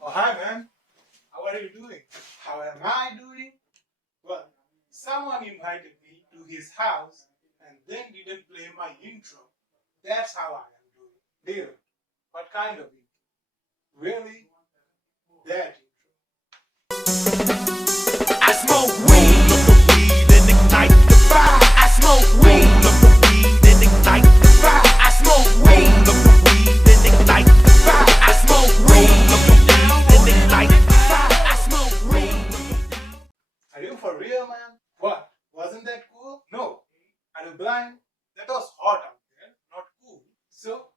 Oh, hi man. How are you doing? How am I doing? Well, someone invited me to his house and then didn't play my intro. That's how I am doing. Dude, what kind of intro? Really? That I smoke weed, look the weed and ignite the fire. I smoke weed, look the weed and ignite the fire. I smoke weed, look the weed and ignite the fire. I smoke weed, look the weed and ignite the fire. I smoke weed. Are you for real, man? What? Wasn't that cool? No. Are you blind? That was hot out there, not cool. So,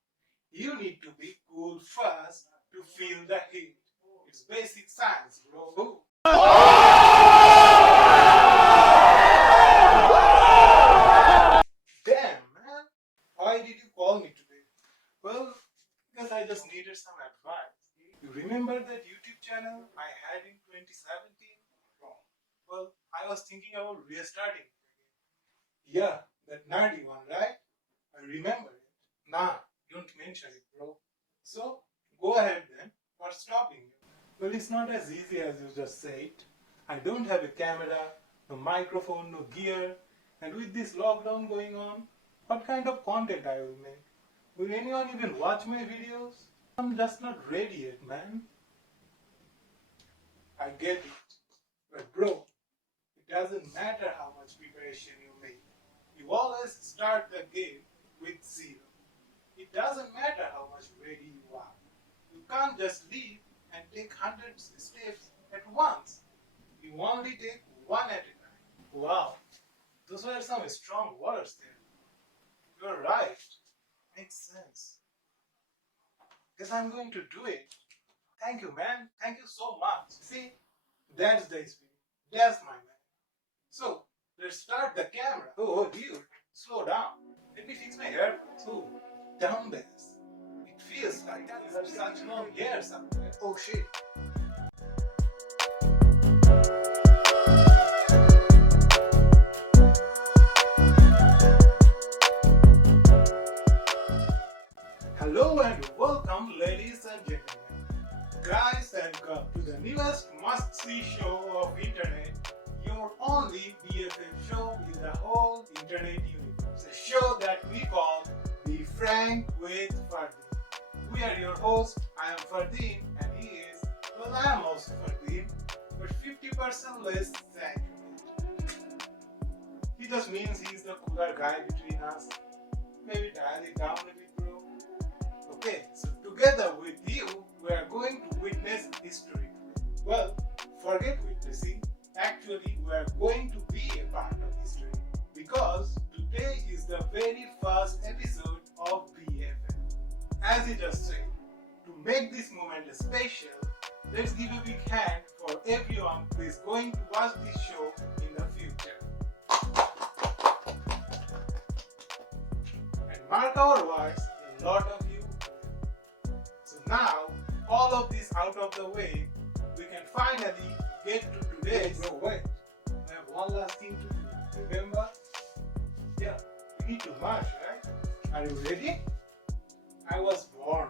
you need to be cool first to feel the heat. It's basic science, bro. Damn, man. Why did you call me today? Well, because I just needed some advice. You remember that YouTube channel I had in 2017? Well, I was thinking about restarting it again. Yeah, that nerdy one, right? I remember it. Nah, don't mention it, bro. So, go ahead then. What's stopping you? Well, it's not as easy as you just say it. I don't have a camera, no microphone, no gear, and with this lockdown going on, what kind of content I will make? Will anyone even watch my videos? I'm just not ready yet, man. I get it. But bro, it doesn't matter how much preparation you make. You always start the game with zero. It doesn't matter how much ready you are. You can't just leave and take hundreds of steps at once. You only take one at a time. Wow, those were some strong words there. You're right. Makes sense. Guess I'm going to do it. Thank you, man. Thank you so much. See, that's the spirit. That's my man. So, let's start the camera. Oh, dude, slow down. Let me fix my hair. So, dumbbells. It feels like you have such long hairs up there. Oh shit. Hello and welcome, ladies and gentlemen, guys and girls, to the newest must-see show of internet, your only BFF show in the whole internet universe. A show that we call Be Frank with Fardin. We are your hosts. I am Fardin and he is, well, I am also Fardin, but 50% less accurate. He just means he's the cooler guy between us. Maybe dial it down a bit, bro. Okay, so together with you, we are going to witness history. Well, forget witnessing. Actually, we are going to be a part of history. Because today is the very first episode of BFF. As he just said, to make this moment special, let's give a big hand for everyone who is going to watch this show in the future. And mark our words, a lot of you. So now, all of this out of the way, we can finally get to today's. Bro, wait. I have one last thing to do. Remember? Yeah, we need to march, right? Are you ready? I was born.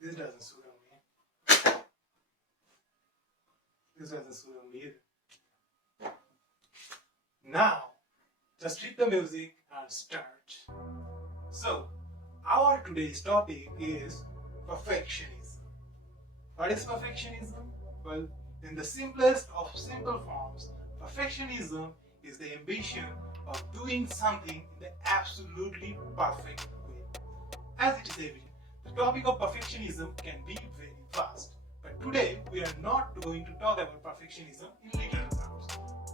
This doesn't suit me. This doesn't suit me either. Now, just hit the music and start. So, our today's topic is perfectionism. What is perfectionism? Well, in the simplest of simple forms, perfectionism is the ambition of doing something in the absolutely perfect way. As it is evident, the topic of perfectionism can be very vast. But today, we are not going to talk about perfectionism in literal terms.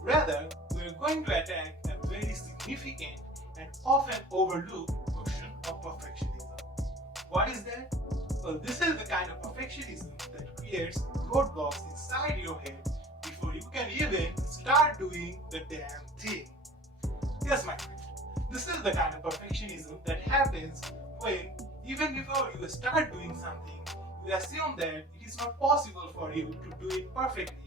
Rather, we are going to attack a very significant and often overlooked portion of perfectionism. What is that? Well, this is the kind of perfectionism that creates roadblocks inside your head before you can even start doing the damn thing. Yes, my friend, this is the kind of perfectionism that happens when, even before you start doing something, you assume that it is not possible for you to do it perfectly.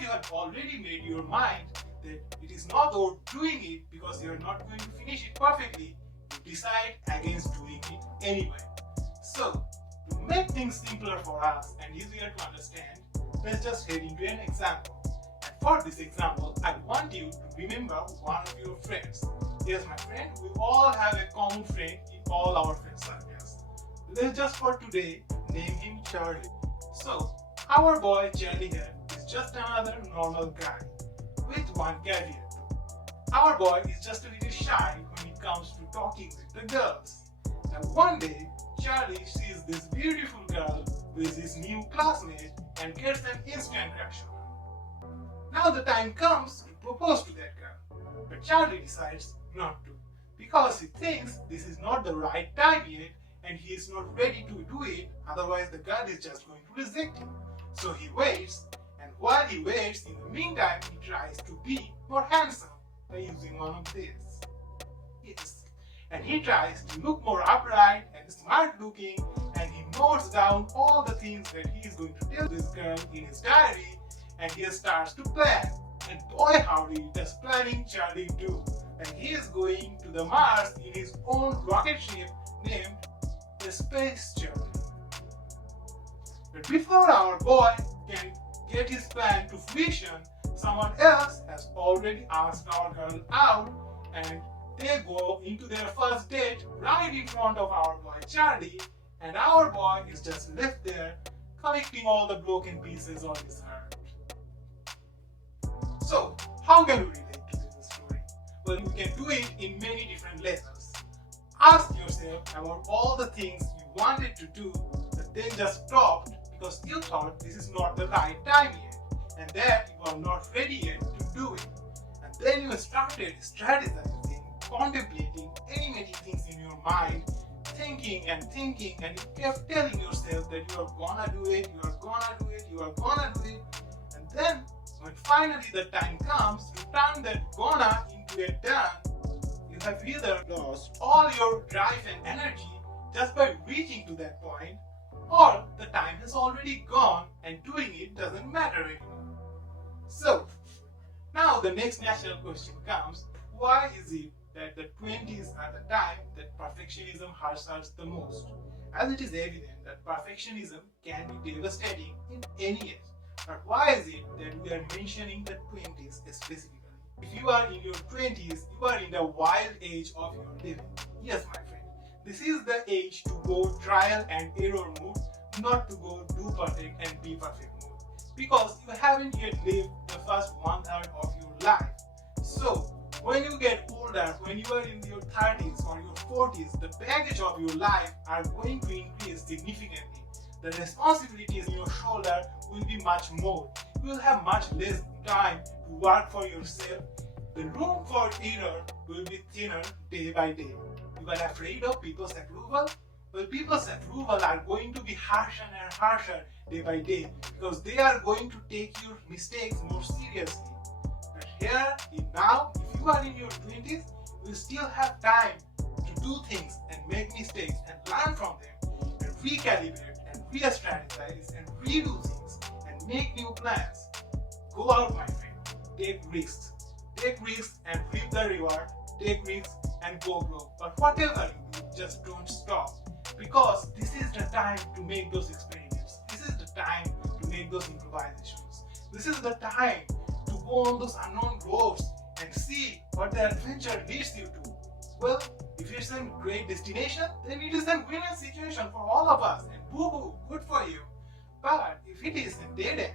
You have already made your mind that it is not worth doing it because you are not going to finish it perfectly, you decide against doing it anyway. So, to make things simpler for us and easier to understand, let's just head into an example. And for this example, I want you to remember one of your friends. Yes, my friend, we all have a common friend in all our friend circles. Let's just for today name him Charlie. So, our boy Charlie here is just another normal guy with one caveat. Our boy is just a little shy when it comes to talking with the girls. And one day, Charlie sees this beautiful girl who is his new classmate and gets an instant crush on her. Now the time comes to propose to that girl, but Charlie decides not to because he thinks this is not the right time yet and he is not ready to do it, otherwise the girl is just going to reject him. So he waits, and while he waits, in the meantime he tries to be more handsome by using one of these. Yes. And he tries to look more upright and smart looking, and he notes down all the things that he is going to tell this girl in his diary, and he starts to plan. And boy howdy, does planning Charlie do. And he is going to the Mars in his own rocket ship named the Space Charlie. But before our boy can get his plan to fruition, someone else has already asked our girl out, and they go into their first date right in front of our boy Charlie, and our boy is just left there collecting all the broken pieces on his heart. So, how can we relate to this story? Well, you can do it in many different levels. Ask yourself about all the things you wanted to do but then just stopped because you thought this is not the right time yet and that you are not ready yet to do it. And then you started strategizing, contemplating many things in your mind, thinking, and you kept telling yourself that you are gonna do it, you are gonna do it, you are gonna do it. And then when finally the time comes to turn that gonna into a done, you have either lost all your drive and energy just by reaching to that point, or the time has already gone and doing it doesn't matter anymore. So, now the next natural question comes, why is it that the 20s are the time that perfectionism hurts us the most? As it is evident that perfectionism can be devastating in any age. But why is it that we are mentioning the 20s specifically? If you are in your 20s, you are in the wild age of your living. Yes, my friend. This is the age to go trial and error mode, not to go do perfect and be perfect mode. Because you haven't yet lived the first 1/3 of your life. So, when you get older, when you are in your 30s or your 40s, the baggage of your life are going to increase significantly. The responsibilities on your shoulder will be much more. You will have much less time to work for yourself. The room for error will be thinner day by day. You are afraid of people's approval? Well, people's approval are going to be harsher and harsher day by day because they are going to take your mistakes more seriously. But here, now, if you are in your 20s, you still have time to do things and make mistakes and learn from them and recalibrate and re-strategize and redo things and make new plans. Go out, my friend. Take risks. Take risks and reap the reward. Take risks and go broke. But whatever you do, just don't stop. Because this is the time to make those experiments. This is the time to make those improvisations. This is the time to go on those unknown roads and see what the adventure leads you to. Well, if it's a great destination, then it is a winning situation for all of us. And boo-hoo, good for you. But if it is a dead end,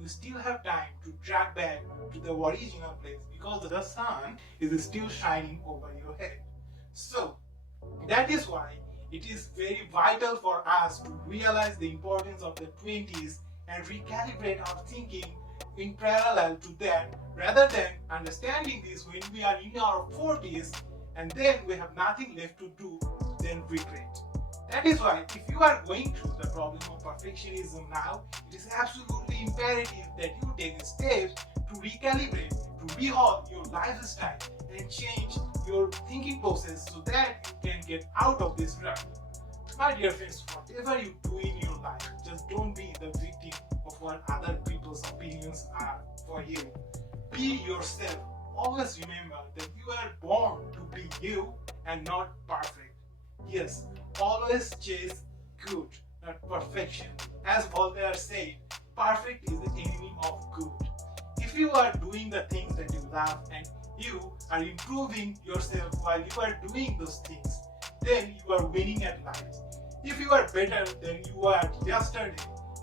you still have time to track back to the original place because the sun is still shining over your head. So, that is why it is very vital for us to realize the importance of the 20s and recalibrate our thinking in parallel to that rather than understanding this when we are in our 40s and then we have nothing left to do than regret. That is why if you are going through the problem of perfectionism now, it is absolutely imperative that you take steps to recalibrate, to rehaul your lifestyle and change your thinking process so that you can get out of this rut. My dear friends, whatever you do in your life, just don't be the victim of what other people's opinions are for you. be yourself. Always remember that you are born to be you and not perfect. Yes, always chase good, not perfection. As Voltaire said, perfect is the enemy of good. If you are doing the things that you love and you are improving yourself while you are doing those things, then you are winning at life. If you are better than you are yesterday,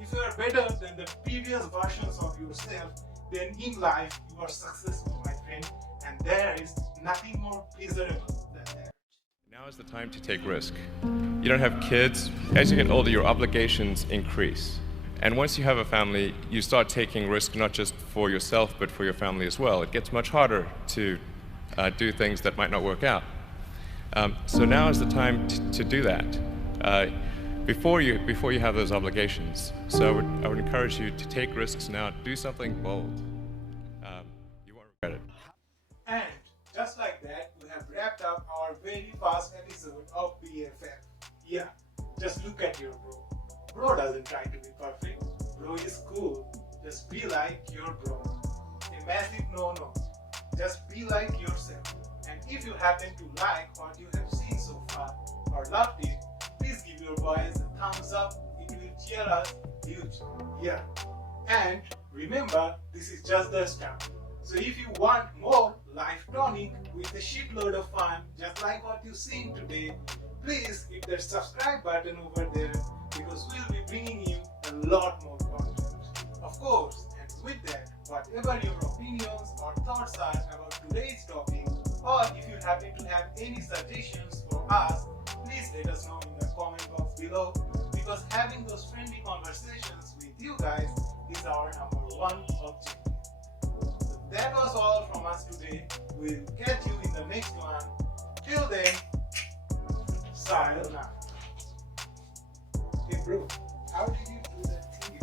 if you are better than the previous versions of yourself, then in life you are successful, my friend, and there is nothing more pleasurable than that. Now is the time to take risk. You don't have kids. As you get older, your obligations increase. And once you have a family, you start taking risk not just for yourself, but for your family as well. It gets much harder to do things that might not work out. So now is the time to do that before you have those obligations. So I would encourage you to take risks now. Do something bold. You won't regret it. And just like that, we have wrapped up our very first episode of BFF. Yeah, just look at your bro. Bro doesn't try to be perfect. Bro is cool. Just be like your bro. A massive no-no. Just be like yourself. And if you happen to like what you have seen so far or loved it, please give your boys a thumbs up. It will cheer us huge. Yeah. And remember, this is just the start. So if you want more life tonic with a shitload of fun, just like what you've seen today, please hit that subscribe button over there, because we'll be bringing you a lot more content. Of course, and with that, whatever your opinions or thoughts are about today's topic, or if you happen to have any suggestions for us, please let us know in the comment box below, because having those friendly conversations with you guys is our #1 objective. So that was all from us today. We'll catch you in the next one. Till then, sayonara. Hey bro, how did you do that thing?